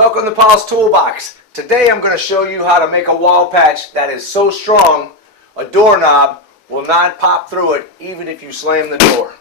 Welcome to Paulstoolbox. Today I'm going to show you how to make a wall patch that is so strong a doorknob will not pop through it even if you slam the door.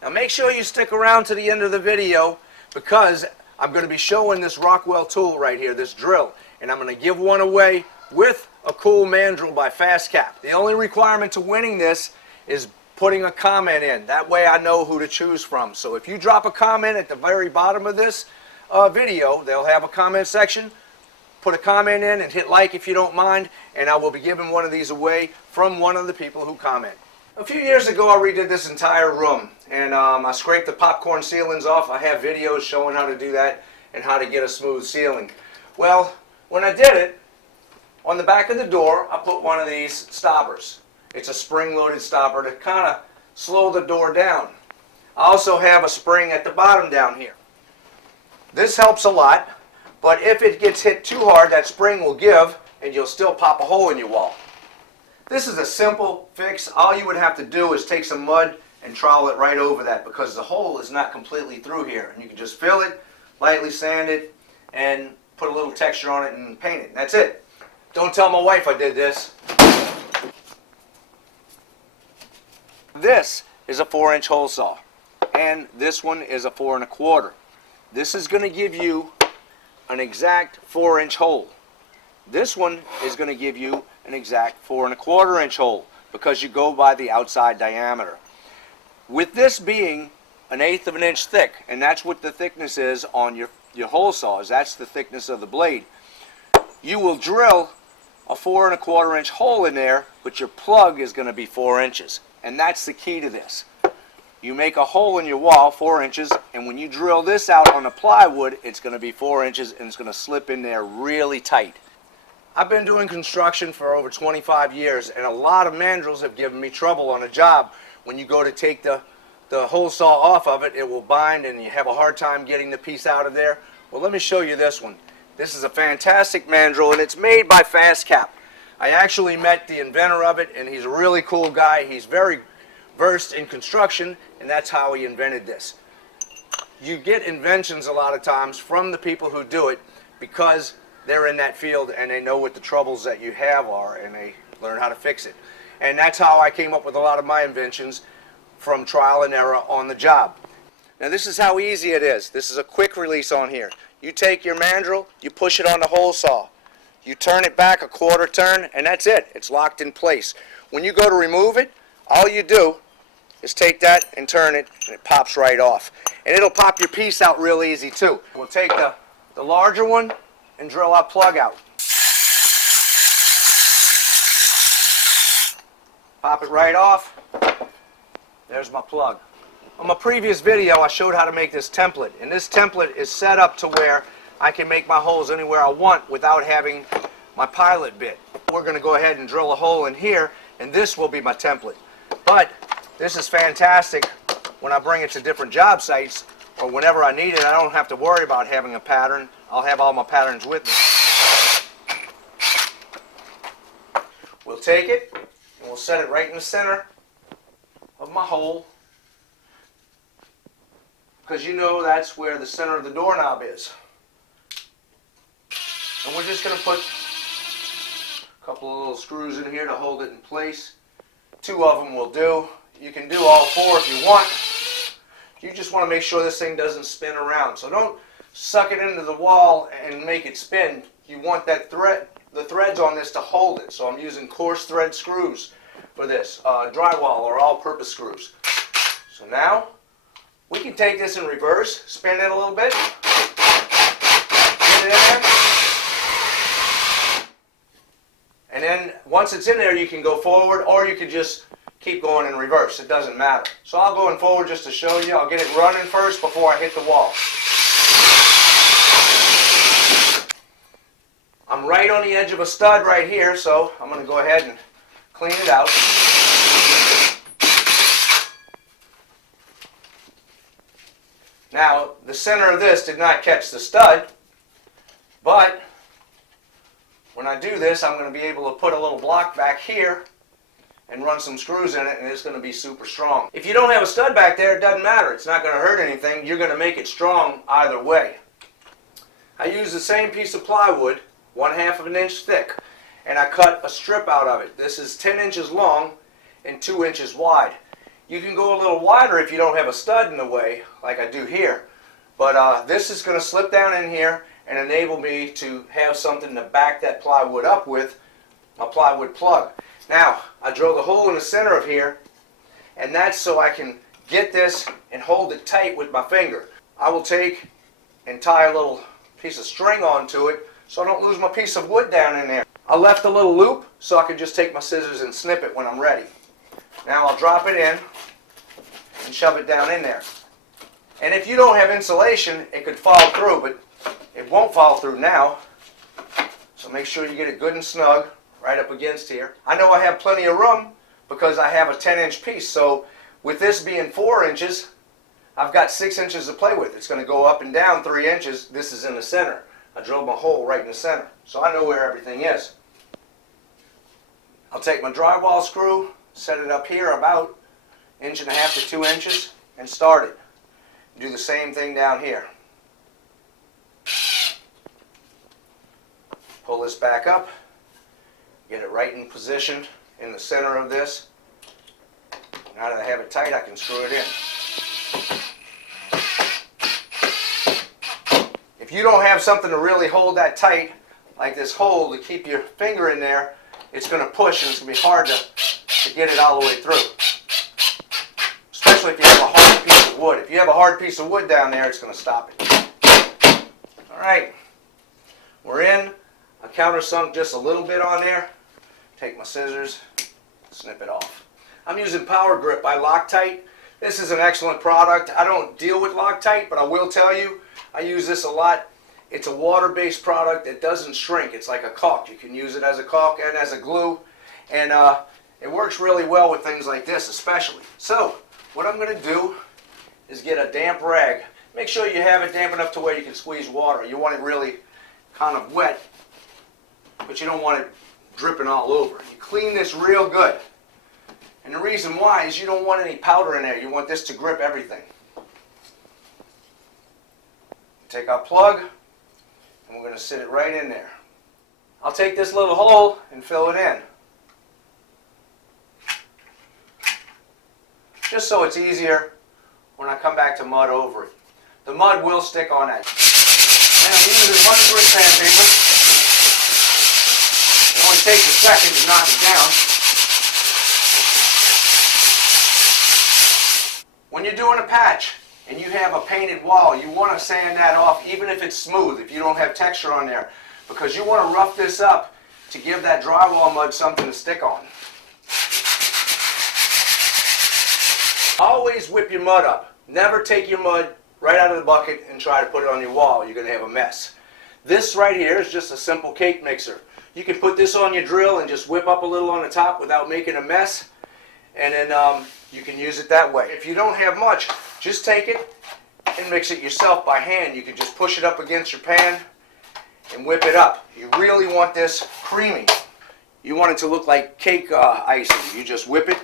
Now make sure you stick around to the end of the video because I'm going to be showing this Rockwell tool right here, this drill, and I'm going to give one away with a cool mandrel by FastCap. The only requirement to winning this is putting a comment in. That way I know who to choose from. So if you drop a comment at the very bottom of this video, they'll have a comment section. Put a comment in and hit like if you don't mind, and I will be giving one of these away from one of the people who comment. A few years ago I redid this entire room, and I scraped the popcorn ceilings off. I have videos showing how to do that and how to get a smooth ceiling. Well, when I did it, on the back of the door I put one of these stoppers. It's a spring-loaded stopper to kind of slow the door down. I also have a spring at the bottom down here. This helps a lot, but if it gets hit too hard, that spring will give and you'll still pop a hole in your wall. This is a simple fix. All you would have to do is take some mud and trowel it right over that because the hole is not completely through here. And you can just fill it, lightly sand it, and put a little texture on it and paint it. That's it. Don't tell my wife I did this. This is a 4-inch hole saw, and this one is a 4 1/4. This is going to give you an exact 4-inch hole. This one is going to give you an exact 4 1/4-inch hole because you go by the outside diameter. With this being 1/8 of an inch thick, and that's what the thickness is on your hole saws, that's the thickness of the blade, you will drill a 4 1/4-inch hole in there, but your plug is going to be 4 inches. And that's the key to this. You make a hole in your wall 4 inches, and when you drill this out on the plywood, it's going to be 4 inches and it's going to slip in there really tight. I've been doing construction for over 25 years, and a lot of mandrels have given me trouble on a job. When you go to take the hole saw off of it, it will bind and you have a hard time getting the piece out of there. Well, let me show you this one. This is a fantastic mandrel, and it's made by FastCap. I actually met the inventor of it, and he's a really cool guy. He's very versed in construction, and that's how he invented this. You get inventions a lot of times from the people who do it because they're in that field and they know what the troubles that you have are, and they learn how to fix it. And that's how I came up with a lot of my inventions, from trial and error on the job. Now this is how easy it is. This is a quick release on here. You take your mandrel, you push it on the hole saw. You turn it back a 1/4 turn, and that's it. It's locked in place. When you go to remove it, all you do is take that and turn it, and it pops right off. And it'll pop your piece out real easy too. We'll take the larger one and drill our plug out. Pop it right off. There's my plug. On my previous video, I showed how to make this template, and this template is set up to where I can make my holes anywhere I want without having my pilot bit. We're going to go ahead and drill a hole in here, and this will be my template. But this is fantastic when I bring it to different job sites, or whenever I need it. I don't have to worry about having a pattern. I'll have all my patterns with me. We'll take it and we'll set it right in the center of my hole, because you know that's where the center of the doorknob is. And we're just going to put a couple of little screws in here to hold it in place. 2 of them will do. You can do all 4 if you want. You just want to make sure this thing doesn't spin around. So don't suck it into the wall and make it spin. You want that the threads on this to hold it. So I'm using coarse thread screws for this, drywall or all-purpose screws. So now we can take this in reverse, spin it a little bit, get it in there. And then once it's in there, you can go forward, or you can just keep going in reverse. It doesn't matter. So I'll go in forward just to show you. I'll get it running first before I hit the wall. I'm right on the edge of a stud right here, so I'm going to go ahead and clean it out. Now, the center of this did not catch the stud, but when I do this, I'm going to be able to put a little block back here and run some screws in it, and it's going to be super strong. If you don't have a stud back there, it doesn't matter. It's not going to hurt anything. You're going to make it strong either way. I used the same piece of plywood, 1/2 of an inch thick, and I cut a strip out of it. This is 10 inches long and 2 inches wide. You can go a little wider if you don't have a stud in the way, like I do here. But this is going to slip down in here and enable me to have something to back that plywood up with, a plywood plug. Now, I drilled a hole in the center of here, and that's so I can get this and hold it tight with my finger. I will take and tie a little piece of string onto it so I don't lose my piece of wood down in there. I left a little loop so I can just take my scissors and snip it when I'm ready. Now I'll drop it in and shove it down in there. And if you don't have insulation, it could fall through, but it won't fall through now. So make sure you get it good and snug right up against here. I know I have plenty of room because I have a 10-inch piece. So with this being 4 inches, I've got 6 inches to play with. It's going to go up and down 3 inches. This is in the center. I drilled my hole right in the center, so I know where everything is. I'll take my drywall screw, set it up here about 1.5 to 2 inches, and start it. Do the same thing down here. Pull this back up, get it right in position in the center of this. Now that I have it tight, I can screw it in. If you don't have something to really hold that tight, like this hole to keep your finger in there, it's going to push and it's going to be hard to get it all the way through. Especially if you have a hard piece of wood. If you have a hard piece of wood down there, it's going to stop it. Alright, we're in. I countersunk just a little bit on there. Take my scissors, snip it off. I'm using Power Grip by Loctite. This is an excellent product. I don't deal with Loctite, but I will tell you, I use this a lot. It's a water-based product that doesn't shrink. It's like a caulk. You can use it as a caulk and as a glue. And it works really well with things like this especially. So, what I'm going to do is get a damp rag. Make sure you have it damp enough to where you can squeeze water. You want it really kind of wet, but you don't want it dripping all over. You clean this real good. And the reason why is you don't want any powder in there. You want this to grip everything. Take our plug, and we're going to sit it right in there. I'll take this little hole and fill it in. Just so it's easier when I come back to mud over it. The mud will stick on that. And I'm using 1 grit sandpaper. It only takes a second to knock it down. When you're doing a patch and you have a painted wall, you want to sand that off even if it's smooth, if you don't have texture on there, because you want to rough this up to give that drywall mud something to stick on. Always whip your mud up. Never take your mud right out of the bucket and try to put it on your wall. You're going to have a mess. This right here is just a simple cake mixer. You can put this on your drill and just whip up a little on the top without making a mess, and then you can use it that way. If you don't have much, just take it and mix it yourself by hand. You can just push it up against your pan and whip it up. You really want this creamy. You want it to look like cake icing. You just whip it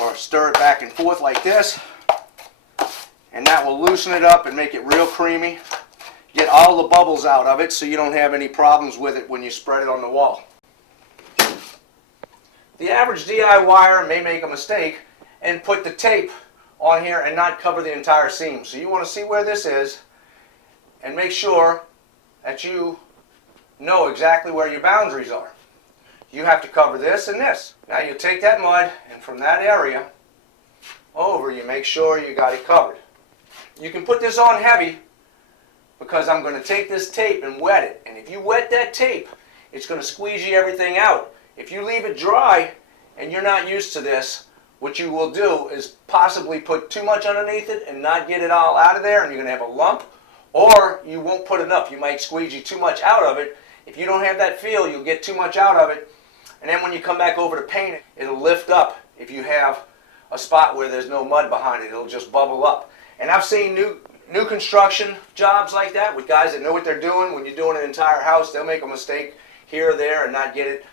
or stir it back and forth like this, and that will loosen it up and make it real creamy. Get all the bubbles out of it so you don't have any problems with it when you spread it on the wall. The average DIYer may make a mistake and put the tape on here and not cover the entire seam. So you want to see where this is and make sure that you know exactly where your boundaries are. You have to cover this and this. Now you take that mud and from that area over, you make sure you got it covered. You can put this on heavy because I'm going to take this tape and wet it. And if you wet that tape, it's going to squeegee everything out. If you leave it dry and you're not used to this, what you will do is possibly put too much underneath it and not get it all out of there, and you're going to have a lump, or you won't put enough. You might squeegee too much out of it. If you don't have that feel, you'll get too much out of it, and then when you come back over to paint it, it'll lift up. If you have a spot where there's no mud behind it, it'll just bubble up. And I've seen new construction jobs like that with guys that know what they're doing. When you're doing an entire house, they'll make a mistake here or there and not get it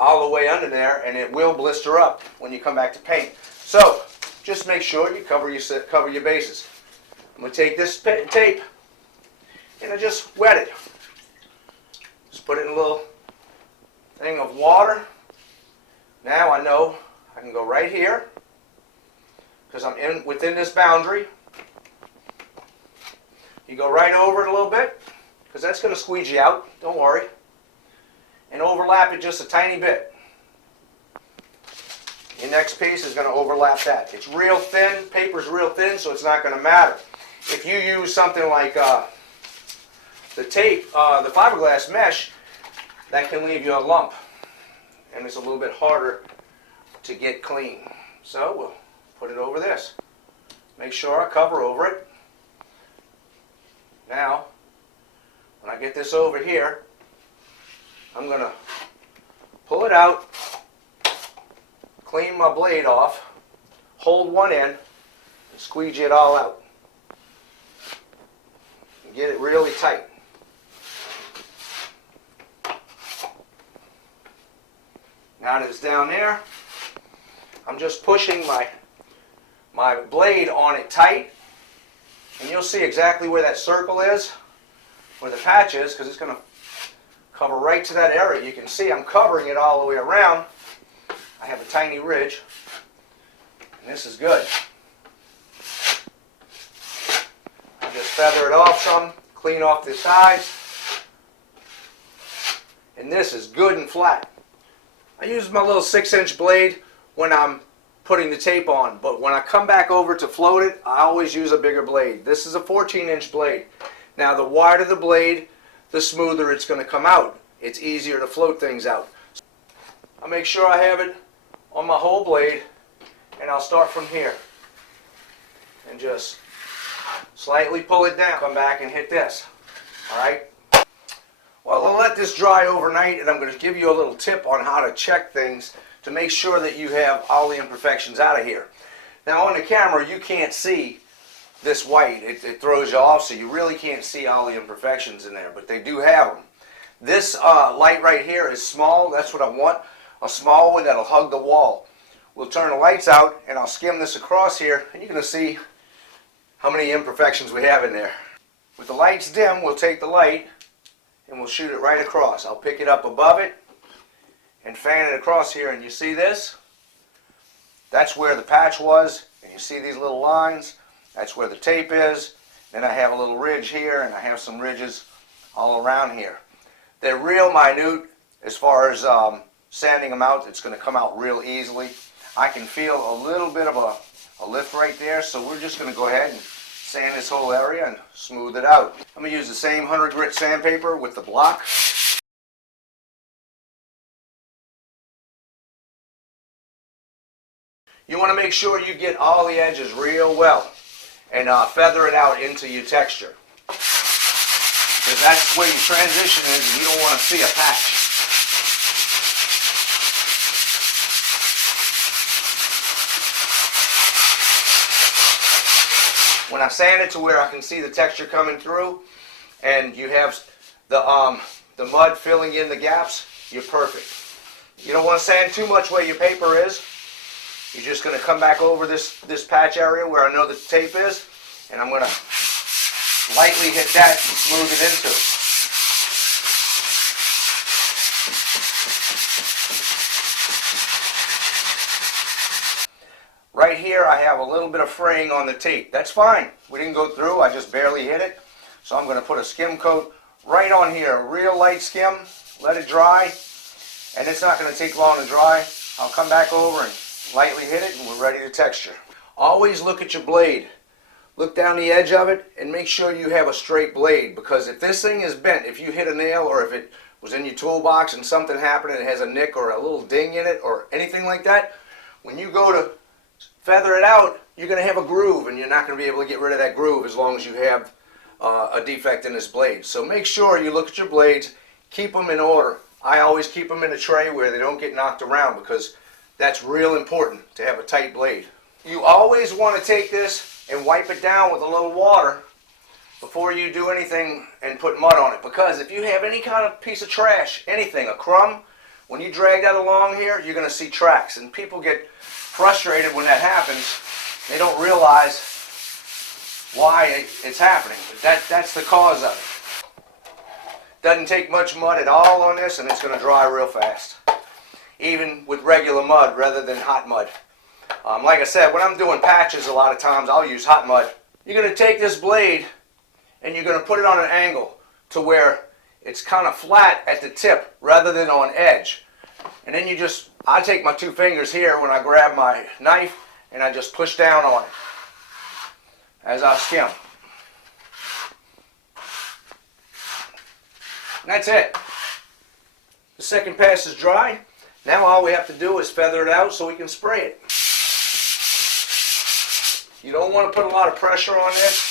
all the way under there, and it will blister up when you come back to paint. So just make sure you cover your bases. I'm going to take this tape and I just wet it. Just put it in a little thing of water. Now I know I can go right here because I'm within this boundary. You go right over it a little bit because that's going to squeegee out, don't worry, and overlap it just a tiny bit. Your next piece is going to overlap that. It's real thin, paper's real thin, so it's not going to matter. If you use something like the tape, the fiberglass mesh, that can leave you a lump, and it's a little bit harder to get clean. So we'll put it over this. Make sure I cover over it. Now, when I get this over here, I'm going to pull it out, clean my blade off, hold one end, and squeegee it all out. And get it really tight. Now that it's down there, I'm just pushing my blade on it tight, and you'll see exactly where that circle is, where the patch is, because it's going to cover right to that area. You can see I'm covering it all the way around. I have a tiny ridge, and this is good. I just feather it off some, clean off the sides, and this is good and flat. I use my little 6-inch blade when I'm putting the tape on, but when I come back over to float it, I always use a bigger blade. This is a 14-inch blade. Now the wider the blade, the smoother it's going to come out. It's easier to float things out. I'll make sure I have it on my whole blade, and I'll start from here and just slightly pull it down. Come back and hit this. Alright? Well, I'll let this dry overnight, and I'm going to give you a little tip on how to check things to make sure that you have all the imperfections out of here. Now on the camera you can't see this white. It throws you off, so you really can't see all the imperfections in there, but they do have them. This light right here is small. That's what I want. A small one that'll hug the wall. We'll turn the lights out, and I'll skim this across here, and you're going to see how many imperfections we have in there. With the lights dim, we'll take the light and we'll shoot it right across. I'll pick it up above it and fan it across here, and you see this? That's where the patch was, and you see these little lines? That's where the tape is. Then I have a little ridge here, and I have some ridges all around here. They're real minute as far as sanding them out. It's going to come out real easily. I can feel a little bit of a lift right there, so we're just going to go ahead and sand this whole area and smooth it out. I'm going to use the same 100 grit sandpaper with the block. You want to make sure you get all the edges real well and feather it out into your texture, because that's where your transition is, and you don't want to see a patch. When I sand it to where I can see the texture coming through, and you have the mud filling in the gaps, you're perfect. You don't want to sand too much where your paper is. You're just going to come back over this patch area where I know the tape is, and I'm going to lightly hit that and smooth it into. Right here I have a little bit of fraying on the tape. That's fine. We didn't go through, I just barely hit it. So I'm going to put a skim coat right on here, a real light skim, let it dry, and it's not going to take long to dry. I'll come back over and lightly hit it, and we're ready to texture. Always look at your blade. Look down the edge of it and make sure you have a straight blade, because if this thing is bent, if you hit a nail, or if it was in your toolbox and something happened and it has a nick or a little ding in it or anything like that, when you go to feather it out, you're going to have a groove, and you're not going to be able to get rid of that groove as long as you have a defect in this blade. So make sure you look at your blades, keep them in order. I always keep them in a tray where they don't get knocked around, because that's real important to have a tight blade. You always want to take this and wipe it down with a little water before you do anything and put mud on it, because if you have any kind of piece of trash, anything, a crumb, when you drag that along here, you're going to see tracks, and people get frustrated when that happens. They don't realize why it's happening, but that's the cause of it. Doesn't take much mud at all on this, and it's going to dry real fast. Even with regular mud rather than hot mud. Like I said, when I'm doing patches, a lot of times I'll use hot mud. You're going to take this blade and you're going to put it on an angle to where it's kind of flat at the tip rather than on edge. And then I take my 2 fingers here when I grab my knife and I just push down on it as I skim. And that's it. The second pass is dry. Now all we have to do is feather it out so we can spray it. You don't want to put a lot of pressure on this.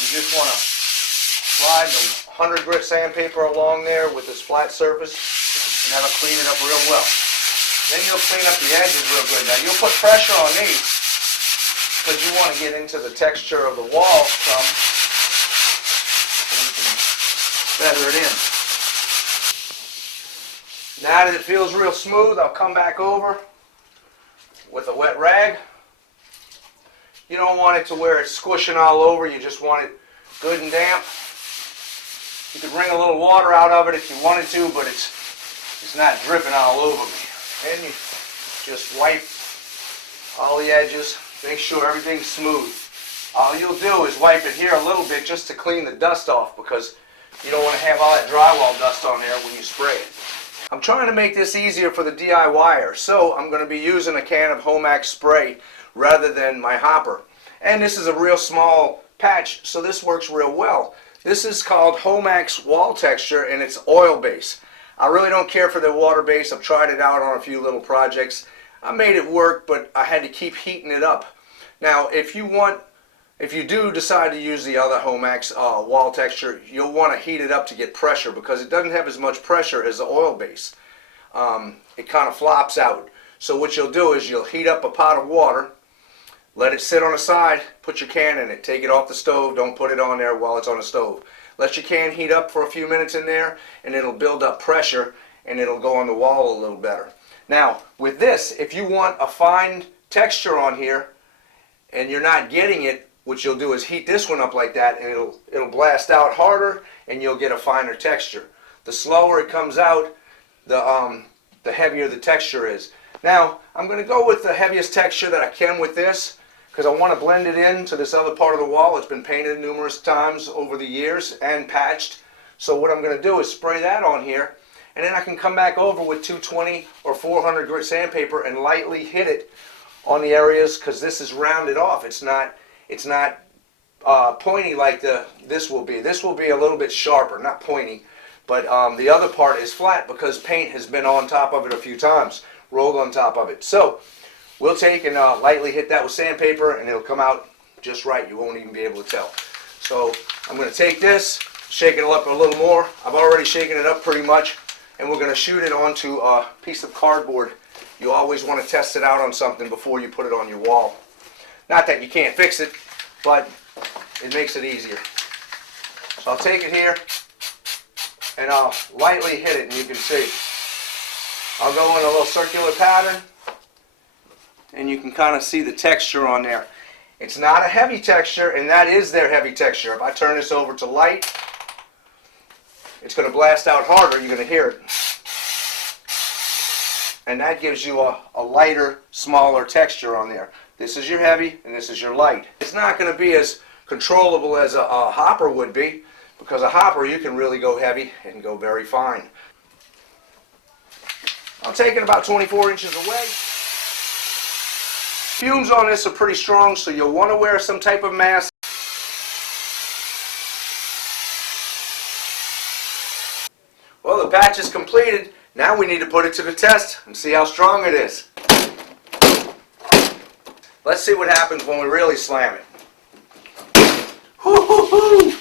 You just want to slide the 100 grit sandpaper along there with this flat surface and have it clean it up real well. Then you'll clean up the edges real good. Now you'll put pressure on these because you want to get into the texture of the wall some, so you can feather it in. Now that it feels real smooth, I'll come back over with a wet rag. You don't want it to where it's squishing all over. You just want it good and damp. You could wring a little water out of it if you wanted to, but it's not dripping all over me. And you just wipe all the edges. Make sure everything's smooth. All you'll do is wipe it here a little bit just to clean the dust off, because you don't want to have all that drywall dust on there when you spray it. I'm trying to make this easier for the DIYer, so I'm going to be using a can of Homax spray rather than my hopper. And this is a real small patch, so this works real well. This is called Homax Wall Texture, and it's oil base. I really don't care for the water base. I've tried it out on a few little projects. I made it work, but I had to keep heating it up. Now, if you do decide to use the other Homax wall texture, you'll want to heat it up to get pressure, because it doesn't have as much pressure as the oil base. It kind of flops out. So what you'll do is you'll heat up a pot of water, let it sit on the side, put your can in it, take it off the stove, don't put it on there while it's on the stove. Let your can heat up for a few minutes in there, and it'll build up pressure, and it'll go on the wall a little better. Now, with this, if you want a fine texture on here, and you're not getting it, what you'll do is heat this one up like that, and it'll blast out harder, and you'll get a finer texture. The slower it comes out, the heavier the texture is. Now, I'm going to go with the heaviest texture that I can with this, because I want to blend it into this other part of the wall. It's been painted numerous times over the years and patched. So what I'm going to do is spray that on here, and then I can come back over with 220 or 400 grit sandpaper and lightly hit it on the areas, because this is rounded off. It's not pointy like this will be. This will be a little bit sharper, not pointy, but the other part is flat because paint has been on top of it a few times, rolled on top of it. So we'll take and lightly hit that with sandpaper, and it'll come out just right. You won't even be able to tell. So I'm going to take this, shake it up a little more. I've already shaken it up pretty much, and we're going to shoot it onto a piece of cardboard. You always want to test it out on something before you put it on your wall. Not that you can't fix it, but it makes it easier. So I'll take it here, and I'll lightly hit it, and you can see. I'll go in a little circular pattern, and you can kind of see the texture on there. It's not a heavy texture, and that is their heavy texture. If I turn this over to light, it's going to blast out harder. You're going to hear it. And that gives you a lighter, smaller texture on there. This is your heavy, and this is your light. It's not going to be as controllable as a hopper would be, because a hopper you can really go heavy and go very fine. I'm taking about 24 inches away. Fumes on this are pretty strong, so you'll want to wear some type of mask. Well, the patch is completed. Now we need to put it to the test and see how strong it is. Let's see what happens when we really slam it. Hoo-hoo-hoo!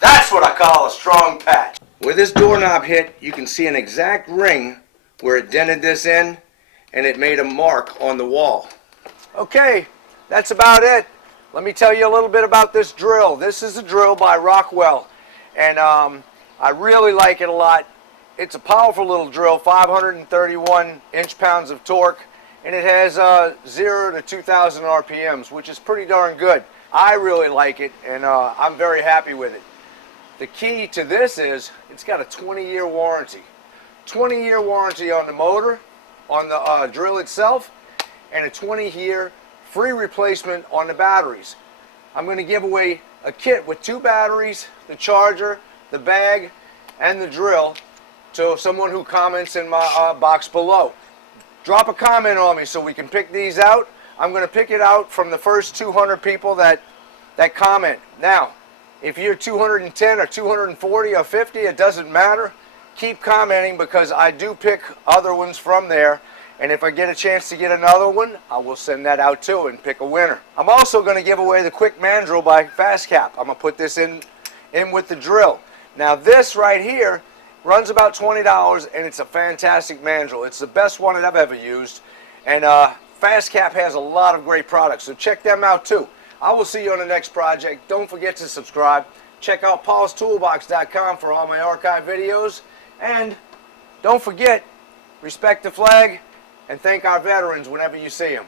That's what I call a strong patch. With this doorknob hit, you can see an exact ring where it dented this in, and it made a mark on the wall. Okay, that's about it. Let me tell you a little bit about this drill. This is a drill by Rockwell, and I really like it a lot. It's a powerful little drill, 531 inch-pounds of torque, and it has 0 to 2,000 RPMs, which is pretty darn good. I really like it, and I'm very happy with it. The key to this is it's got a 20-year warranty. 20-year warranty on the motor, on the drill itself, and a 20-year free replacement on the batteries. I'm going to give away a kit with 2 batteries, the charger, the bag, and the drill to someone who comments in my box below. Drop a comment on me so we can pick these out. I'm going to pick it out from the first 200 people that comment. Now, if you're 210 or 240 or 50, it doesn't matter. Keep commenting because I do pick other ones from there. And if I get a chance to get another one, I will send that out too and pick a winner. I'm also going to give away the quick mandrel by Fastcap. I'm going to put this in with the drill. Now this right here runs about $20 and it's a fantastic mandrel. It's the best one that I've ever used. And Fastcap has a lot of great products, so check them out too. I will see you on the next project. Don't forget to subscribe. Check out Paulstoolbox.com for all my archive videos. And don't forget, respect the flag and thank our veterans whenever you see them.